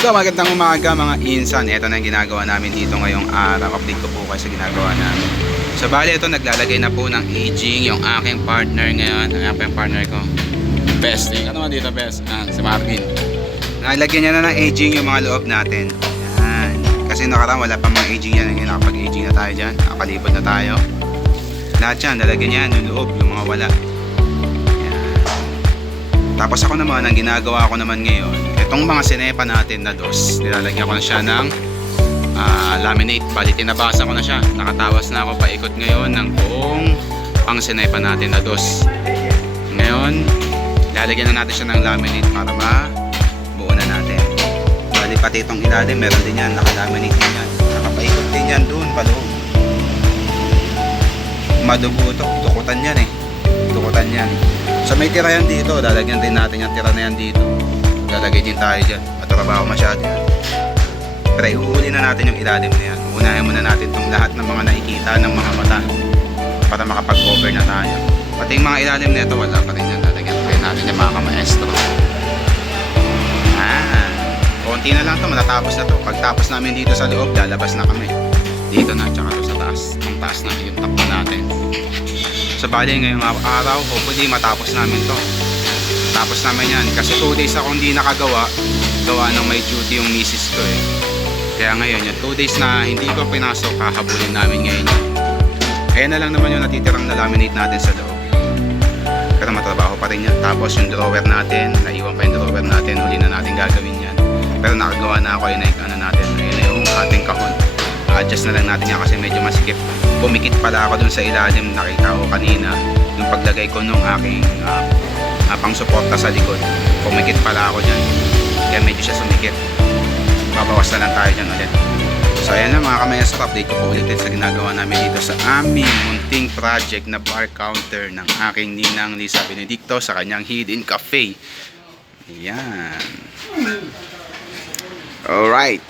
So magandang umaga mga insan. Ito na yung ginagawa namin dito ngayong araw. Update ko po kayo sa ginagawa namin. So bali ito, naglalagay na po ng aging yung aking partner ngayon. Ang aking partner ko, Best. Ano naman dito, Best? Si Marvin. Nalagyan niya na ng aging yung mga loob natin. Yan. Kasi nakaraan wala pang mga aging yan. Ngayon nakapag-aging na tayo dyan. Nakalibot na tayo. Lahat yan, nalagyan niya yung loob, yung mga wala. Tapos ako naman, ang ginagawa ko naman ngayon, itong mga sinepa natin na dos, nilalagyan ko na siya ng laminate. Bali, tinabasa ko na siya. Nakatawas na ako paikot ngayon ng buong pang sinepa natin na dos. Ngayon, lalagyan na natin siya ng laminate para mabuo na natin. Bali, pati itong ilalim, meron din yan, nakalaminate din yan. Nakapaikot din yan doon, paloob. Madugo ito, tukutan yan eh. Tukutan yan. So may tira yan dito, lalagyan din natin yung tira na yan dito. Lalagay din tayo dyan, matrabaho masyado yan. Pero iuuli na natin yung ilalim na yan. Unahin muna natin itong lahat ng mga nakikita ng mga mata para makapag-cover na tayo. Pati yung mga ilalim na ito, wala pa rin yan. Lalagyan pa rin natin yung mga kamaestro. Konti na lang ito, matatapos na ito. Pagtapos namin dito sa loob, lalabas na kami. Dito na, tsaka ito sa taas. Ang taas na yung takbo natin. So bali ngayong araw, hopefully matapos namin to. Tapos naman yan, kasi 2 days ako hindi nakagawa. Gawa ng may duty yung misis ko eh. Kaya ngayon, yung 2 days na hindi ko pinasok, hahabulin namin ngayon. Ayan na lang naman yung natitirang na laminate natin sa loob. Pero matrabaho pa rin yan. Tapos yung drawer natin, naiwan pa yung drawer natin, huli na natin gagawin yan. Pero nakagawa na ako yun na ano natin, yun na yung ating kahon. Adjust na lang natin yan kasi medyo masikip. Pumikit pala ako dun sa ilalim, nakita ko kanina yung paglagay ko nung aking pang suporta sa likod. Pumikit pala ako dyan, kaya medyo siya sumikip. Babawas na lang tayo dyan ulit. So ayan na mga kamaestro, update ko po ulit sa ginagawa namin dito sa aming munting project na bar counter ng aking ninang Lisa Benedicto sa kanyang hidden cafe. Ayan. Alright.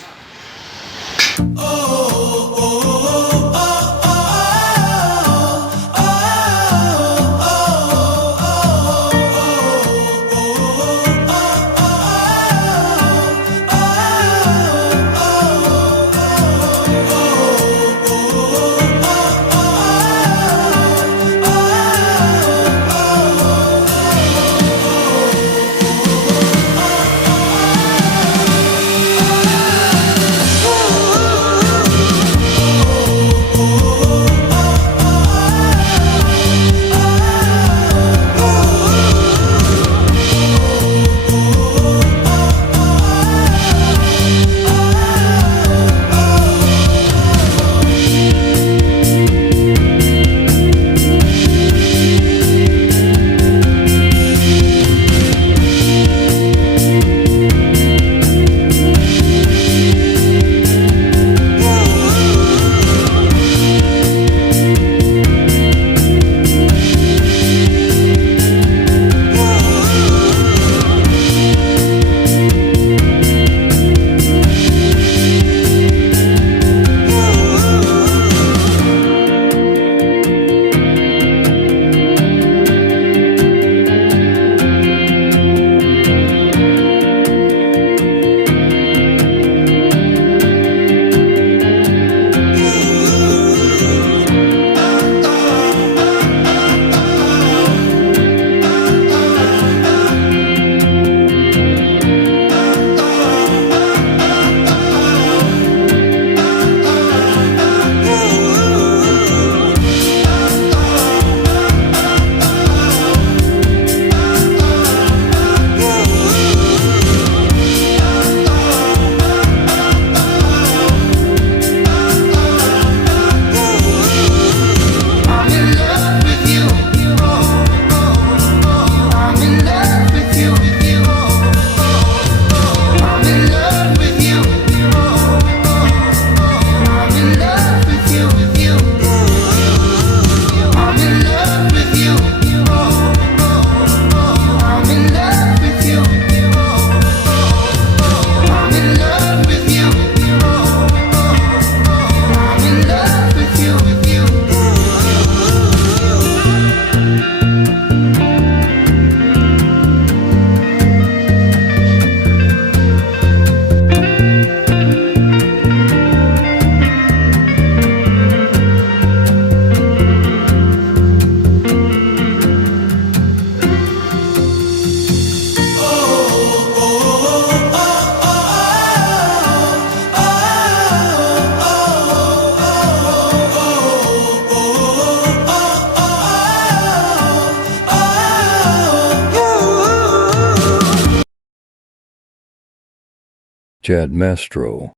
Chad Mastro.